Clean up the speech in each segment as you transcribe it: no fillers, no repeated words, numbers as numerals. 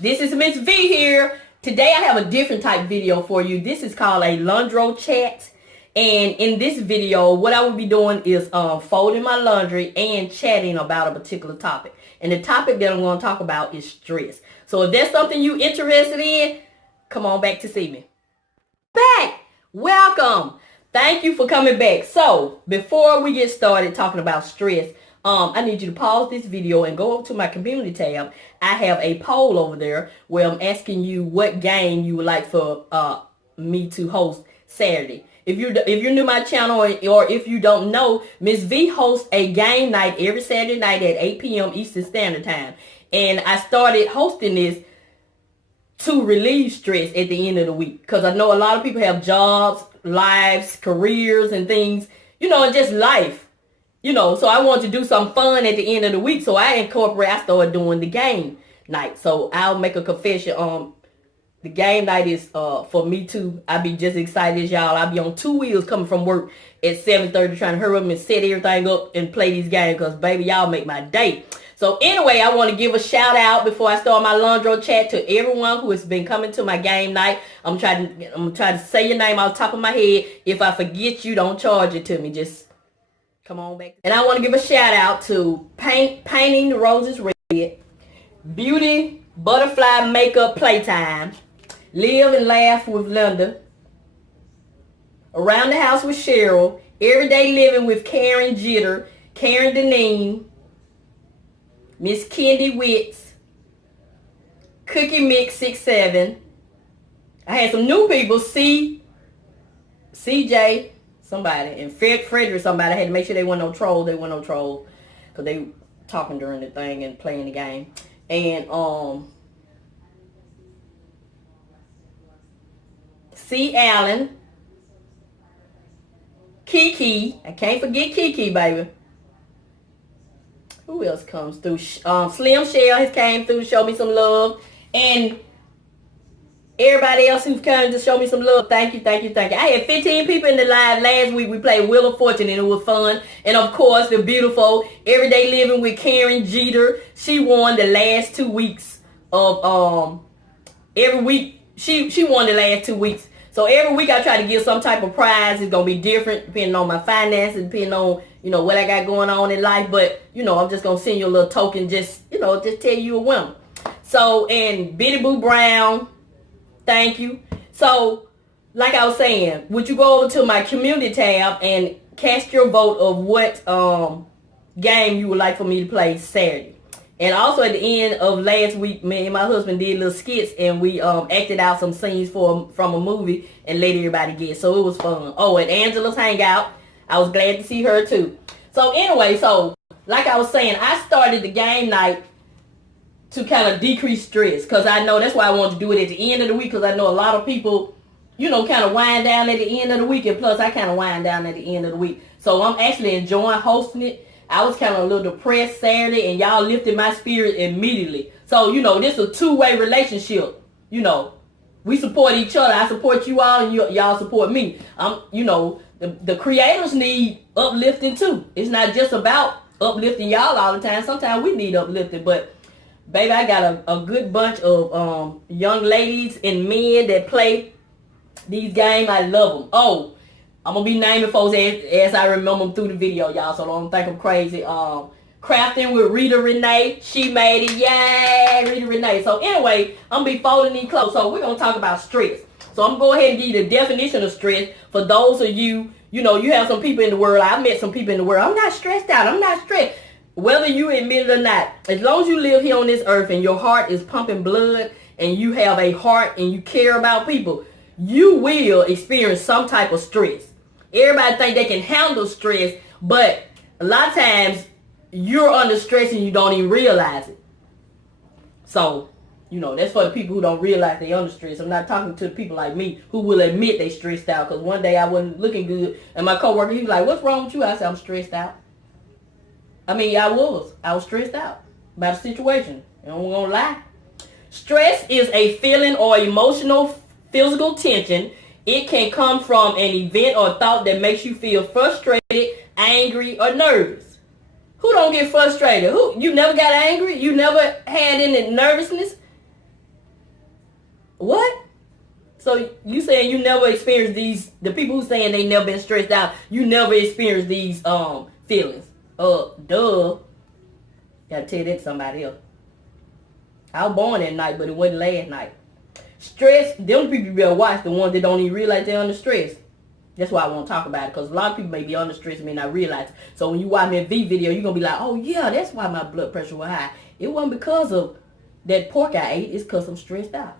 This is Miss V here. Today I have a different type video for you. This is called a Laundro-Chat. And in this video, what I will be doing is folding my laundry and chatting about a particular topic. And the topic that I'm going to talk about is stress. So if that's something you're interested in, come on back to see me. Back! Welcome! Thank you for coming back. So before we get started talking about stress, I need you to pause this video and go over to my community tab. I have a poll over there where I'm asking you what game you would like for me to host Saturday. If you're new to my channel or if you don't know, Miss V hosts a game night every Saturday night at 8 p.m. Eastern Standard Time. And I started hosting this to relieve stress at the end of the week. Because I know a lot of people have jobs, lives, careers, and things, and just life. So I want to do some fun at the end of the week. So I started doing the game night. So I'll make a confession. The game night is for me too. I be just excited as y'all. I'll be on two wheels coming from work at 7:30 trying to hurry up and set everything up and play these games because baby, y'all make my day. So anyway, I want to give a shout out before I start my Laundro-Chat to everyone who has been coming to my game night. I'm trying to say your name off the top of my head. If I forget you, don't charge it to me. Just come on back. And I want to give a shout out to Painting the Roses Red, Beauty Butterfly Makeup Playtime, Live and Laugh with Linda, Around the House with Cheryl, Everyday Living with Karen Jitter, Karen Deneen, Miss Kendi Witts, Cookie Mix 67. I had some new people, CJ, somebody, and Frederick, somebody. I had to make sure they weren't no trolls. They weren't no trolls because they talking during the thing and playing the game. And C. Allen, Kiki. I can't forget Kiki, baby. Who else comes through? Slim Shell has came through to show me some love. And everybody else who's coming to show me some love, thank you. I had 15 people in the live last week. We played Wheel of Fortune and it was fun. And of course, the beautiful Everyday Living with Karen Jeter. She won the last 2 weeks of every week. She won the last 2 weeks. So every week I try to give some type of prize. It's gonna be different depending on my finances, depending on what I got going on in life. But I'm just gonna send you a little token, just just tell you a winner. So, and Bitty Boo Brown, thank you. So, like I was saying, would you go over to my community tab and cast your vote of what game you would like for me to play Saturday? And also at the end of last week, me and my husband did little skits and we acted out some scenes from a movie and let everybody guess. So it was fun. Oh, at Angela's Hangout, I was glad to see her too. So anyway, like I was saying, I started the game night to kind of decrease stress because I know that's why I want to do it at the end of the week because I know a lot of people, kind of wind down at the end of the week, and plus I kind of wind down at the end of the week. So I'm actually enjoying hosting it. I was kind of a little depressed Saturday and y'all lifted my spirit immediately. So, this is a two-way relationship. We support each other. I support you all and y'all support me. The creators need uplifting too. It's not just about uplifting y'all all the time. Sometimes we need uplifting, but baby, I got a good bunch of young ladies and men that play these games. I love them. Oh, I'm going to be naming folks as I remember them through the video, y'all, so don't think I'm crazy. Crafting with Rita Renee. She made it. Yay, Rita Renee. So anyway, I'm going to be folding these clothes. So we're going to talk about stress. So I'm going to go ahead and give you the definition of stress. For those of you, you have some people in the world. I've met some people in the world. I'm not stressed out. I'm not stressed. Whether you admit it or not, as long as you live here on this earth and your heart is pumping blood and you have a heart and you care about people, you will experience some type of stress. Everybody think they can handle stress, but a lot of times you're under stress and you don't even realize it. So, that's for the people who don't realize they're under stress. I'm not talking to people like me who will admit they stressed out because one day I wasn't looking good and my coworker, he was like, "What's wrong with you?" I said, "I'm stressed out." I was stressed out about a situation. I'm gonna lie. Stress is a feeling or emotional physical tension. It can come from an event or thought that makes you feel frustrated, angry, or nervous. Who don't get frustrated? You never got angry? You never had any nervousness? What? So you saying you never experienced these? The people who saying they never been stressed out, you never experienced these feelings? Duh. Gotta tell that to somebody else. I was born that night, but it wasn't last night. Stress, the only people you better watch, the ones that don't even realize they're under stress. That's why I want to talk about it, because a lot of people may be under stress and may not realize it. So when you watch me a V video, you're going to be like, oh yeah, that's why my blood pressure was high. It wasn't because of that pork I ate, it's because I'm stressed out.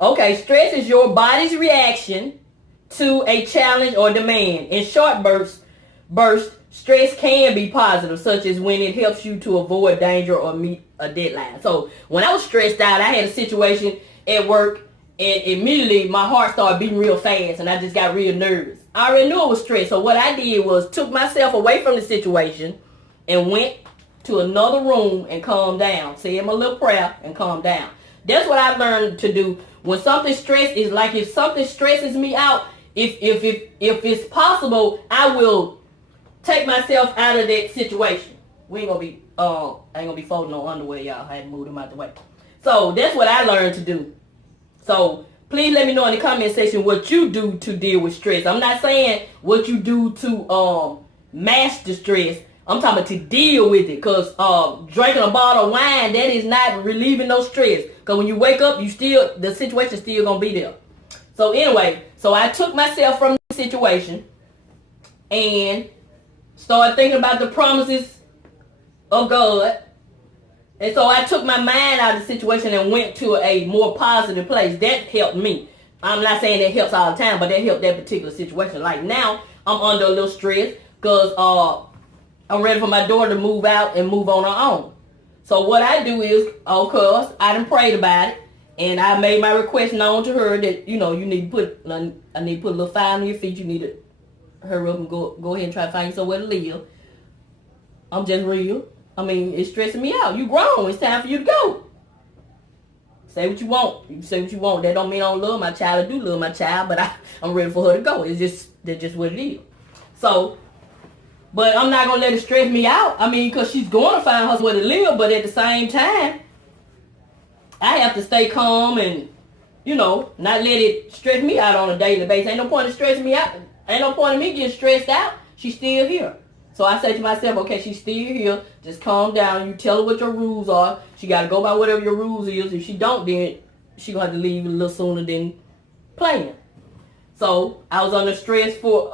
Okay, stress is your body's reaction to a challenge or demand. In short bursts, stress can be positive, such as when it helps you to avoid danger or meet a deadline. So when I was stressed out, I had a situation at work, and immediately my heart started beating real fast, and I just got real nervous. I already knew it was stress, so what I did was took myself away from the situation and went to another room and calmed down. Said my little prayer and calmed down. That's what I learned to do. When something stress is like, if something stresses me out, if it's possible, I will take myself out of that situation. We ain't gonna be I ain't gonna be folding no underwear, y'all. I had to move them out the way. So that's what I learned to do. So please let me know in the comment section what you do to deal with stress. I'm not saying what you do to master stress. I'm talking about to deal with it. Because drinking a bottle of wine, that is not relieving no stress. Because when you wake up, the situation still going to be there. So anyway, so I took myself from the situation and started thinking about the promises of God. And so I took my mind out of the situation and went to a more positive place. That helped me. I'm not saying that helps all the time, but that helped that particular situation. Like now, I'm under a little stress because I'm ready for my daughter to move out and move on her own. So what I do is, of course, I done prayed about it, and I made my request known to her that, you need to I need to put a little fire on your feet. You need to hurry up and go ahead and try to find you somewhere to live. I'm just real. I mean, it's stressing me out. You grown. It's time for you to go. Say what you want. You say what you want. That don't mean I don't love my child. I do love my child, but I'm ready for her to go. That's just what it is. So, but I'm not going to let it stress me out. I mean, because she's going to find her somewhere to live, but at the same time, I have to stay calm and, not let it stress me out on a daily basis. Ain't no point in stressing me out. Ain't no point in me getting stressed out. She's still here. So I say to myself, okay, she's still here. Just calm down. You tell her what your rules are. She got to go by whatever your rules is. If she don't, then she going to have to leave a little sooner than planned. So I was under stress for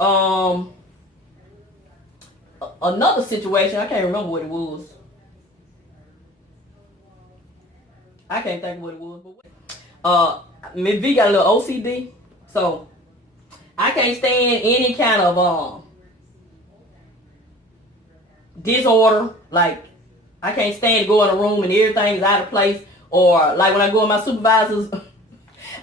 another situation. I can't remember what it was. I can't think of what it was. But Miss V got a little OCD. So I can't stand any kind of disorder. Like, I can't stand to go in a room and everything is out of place. Or like when I go in my supervisor's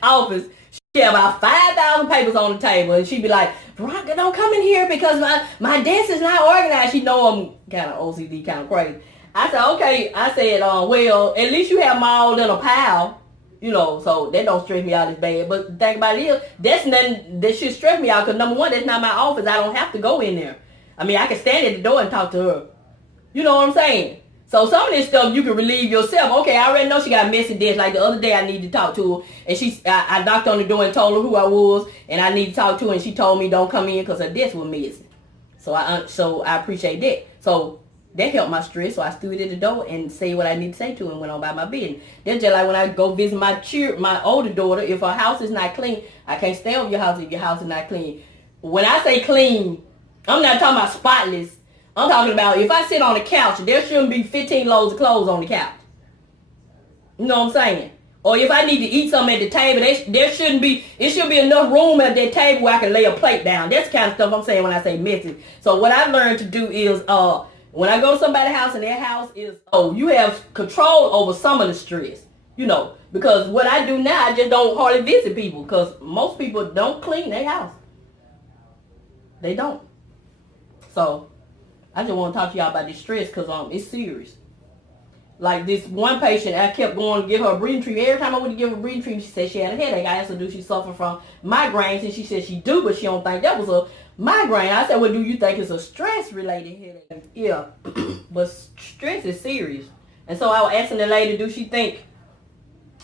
office, she have about 5,000 papers on the table, and she be like, Veronica, don't come in here because my desk is not organized. She know I'm kind of OCD, kind of crazy. I said, okay. I said, well, at least you have them all in a pile, so that don't stress me out as bad. But the thing about it is, that's nothing that should stress me out, because number one, that's not my office. I don't have to go in there. I mean, I can stand at the door and talk to her. You know what I'm saying? So some of this stuff you can relieve yourself. Okay, I already know she got a messy desk. Like the other day, I needed to talk to her, and I knocked on the door and told her who I was, and I need to talk to her, and she told me don't come in because her desk was messy. So I appreciate that. So that helped my stress. So I stood at the door and say what I need to say to her and went on by my business. That's just like when I go visit my older daughter. If her house is not clean, I can't stay over your house if your house is not clean. When I say clean, I'm not talking about spotless. I'm talking about if I sit on the couch, there shouldn't be 15 loads of clothes on the couch. You know what I'm saying? Or if I need to eat something at the table, it should be enough room at that table where I can lay a plate down. That's the kind of stuff I'm saying when I say messy. So what I learned to do is, when I go to somebody's house and their house is, you have control over some of the stress. Because what I do now, I just don't hardly visit people, because most people don't clean their house. They don't. So I just want to talk to y'all about this stress, because it's serious. Like this one patient, I kept going to give her a breathing treatment. Every time I went to give her a breathing treatment, she said she had a headache. I asked her, do she suffer from migraines? And she said she do, but she don't think that was a migraine. I said, well, do you think it's a stress-related headache? Yeah, but stress is serious. And so I was asking the lady, do she think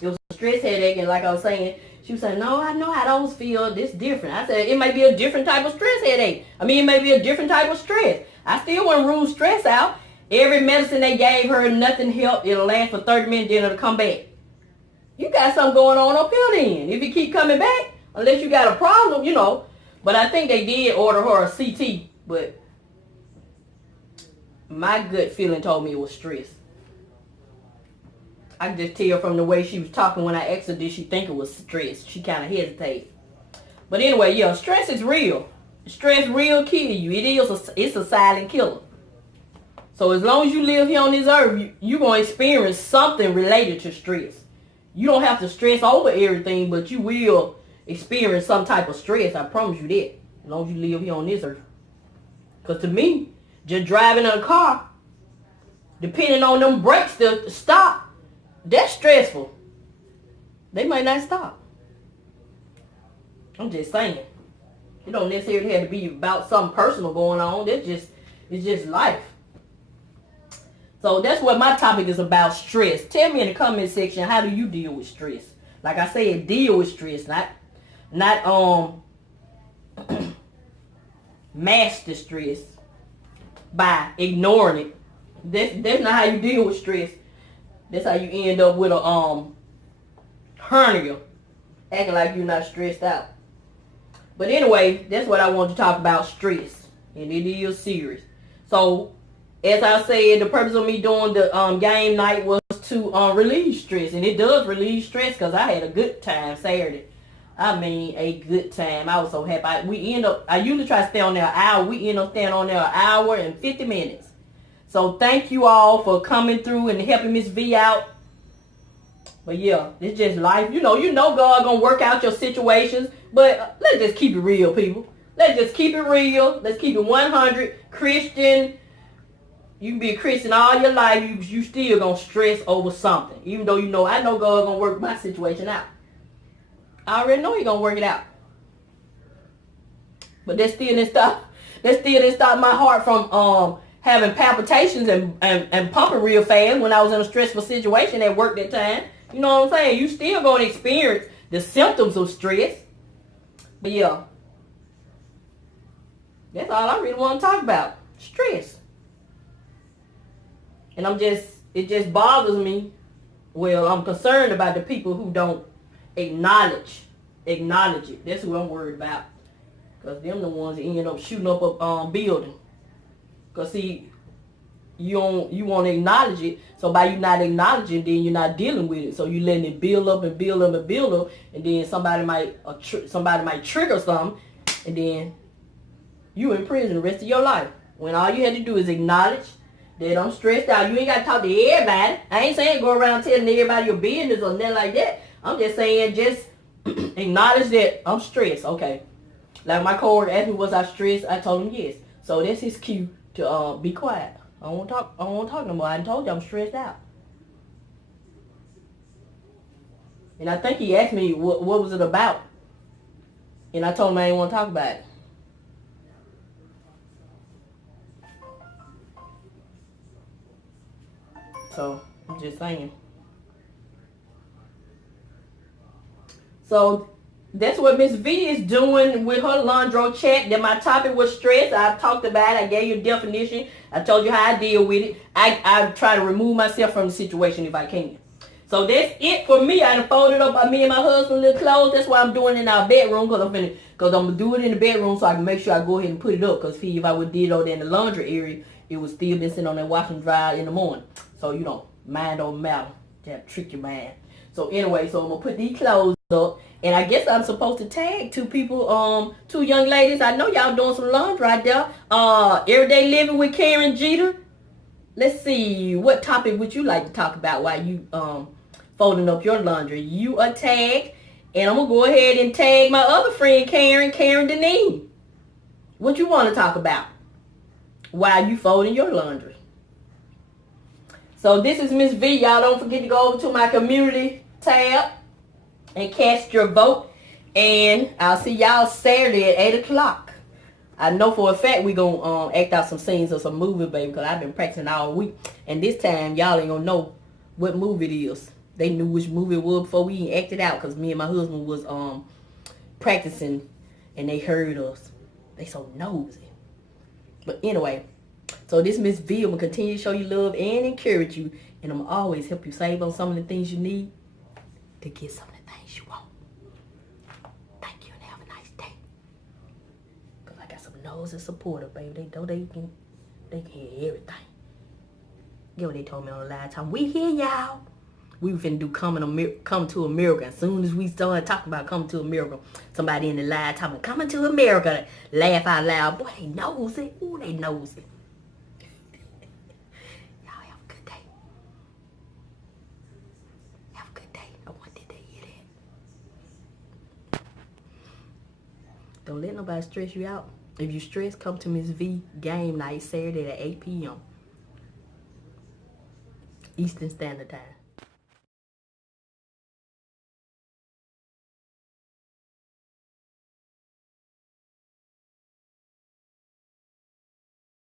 it was a stress headache? And like I was saying, She was saying, no, I know how those feel. It's different. I said, it may be a different type of stress headache. I mean, it may be a different type of stress. I still wouldn't rule stress out. Every medicine they gave her, nothing helped. It'll last for 30 minutes, then it'll come back. You got something going on up here then. If you keep coming back, unless you got a problem, you know. But I think they did order her a CT. But my gut feeling told me it was stress. I could just tell from the way she was talking when I asked her, did she think it was stress? She kind of hesitated. But anyway, yeah, stress is real. Stress will kill you. It's a silent killer. So as long as you live here on this earth, you're going to experience something related to stress. You don't have to stress over everything, but you will experience some type of stress. I promise you that. As long as you live here on this earth. Because to me, just driving in a car, depending on them brakes to stop, that's stressful. They might not stop. I'm just saying. It don't necessarily have to be about something personal going on. It's just life. So that's what my topic is about, stress. Tell me in the comment section, how do you deal with stress? Like I said, deal with stress, not master stress by ignoring it. That's not how you deal with stress. That's how you end up with a hernia, acting like you're not stressed out. But anyway, that's what I want to talk about, stress, and it is serious. So, as I said, the purpose of me doing the game night was to relieve stress, and it does relieve stress because I had a good time Saturday. I mean, a good time. I was so happy. I usually try to stay on there an hour. We end up staying on there an hour and 50 minutes. So thank you all for coming through and helping Miss V out. But yeah, it's just life. You know God gonna work out your situations. But let's just keep it real, people. Let's just keep it real. Let's keep it 100. Christian. You can be a Christian all your life. You still gonna stress over something. Even though I know God gonna work my situation out. I already know He gonna work it out. But that still didn't stop my heart from having palpitations and pumping real fast when I was in a stressful situation at work that time. You know what I'm saying? You still going to experience the symptoms of stress. But yeah, that's all I really want to talk about. Stress. And it just bothers me. Well, I'm concerned about the people who don't acknowledge it. That's who I'm worried about. Because them the ones that end up shooting up a building. Because see, you want to acknowledge it. So by you not acknowledging, then you're not dealing with it. So you letting it build up and build up and build up. And then somebody might trigger something. And then you in prison the rest of your life. When all you had to do is acknowledge that I'm stressed out. You ain't got to talk to everybody. I ain't saying go around telling everybody your business or nothing like that. I'm just saying just acknowledge that I'm stressed. Okay. Like my coworker asked me, was I stressed? I told him yes. So that's his cue to be quiet. I don't want to talk no more. I told you I'm stressed out. And I think he asked me what was it about. And I told him I didn't want to talk about it. So I'm just saying. So that's what Miss V is doing with her Laundro-Chat. Then my topic was stress. I talked about it. I gave you a definition. I told you how I deal with it. I try to remove myself from the situation if I can. So that's it for me. I done folded up me and my husband little clothes. That's why I'm doing it in our bedroom because I'm going to do it in the bedroom so I can make sure I go ahead and put it up. Because if I would did it over there in the laundry area, it would still be sitting on that washing dryer in the morning. So, mind don't matter. You have to trick your mind. So anyway, so I'm going to put these clothes up. And I guess I'm supposed to tag two people, two young ladies. I know y'all doing some laundry right there. Everyday Living with Karen Jeter. Let's see, what topic would you like to talk about while you folding up your laundry? You are tagged, and I'm going to go ahead and tag my other friend, Karen Deneen. What you want to talk about while you folding your laundry? So this is Miss V. Y'all don't forget to go over to my community tab and cast your vote. And I'll see y'all Saturday at 8 o'clock. I know for a fact we going to act out some scenes of some movie, baby, because I've been practicing all week. And this time, y'all ain't going to know what movie it is. They knew which movie it was before we even acted out, because me and my husband was practicing and they heard us. They so nosy. But anyway, so this Miss V will continue to show you love and encourage you, and I'm always help you save on some of the things you need to get some of the things you want. Thank you and have a nice day. Cause I got some nosy supporters, baby. They know they can hear everything. Get what they told me on the live time. We here, y'all. We finna do come to America. As soon as we started talking about coming to America, somebody in the live talking coming to America, laugh out loud. Boy, they nosy. Ooh, they nosy. Y'all have a good day. Have a good day. I wanted to hear that. Don't let nobody stress you out. If you stress, come to Miss V game night Saturday at 8 p.m. Eastern Standard Time.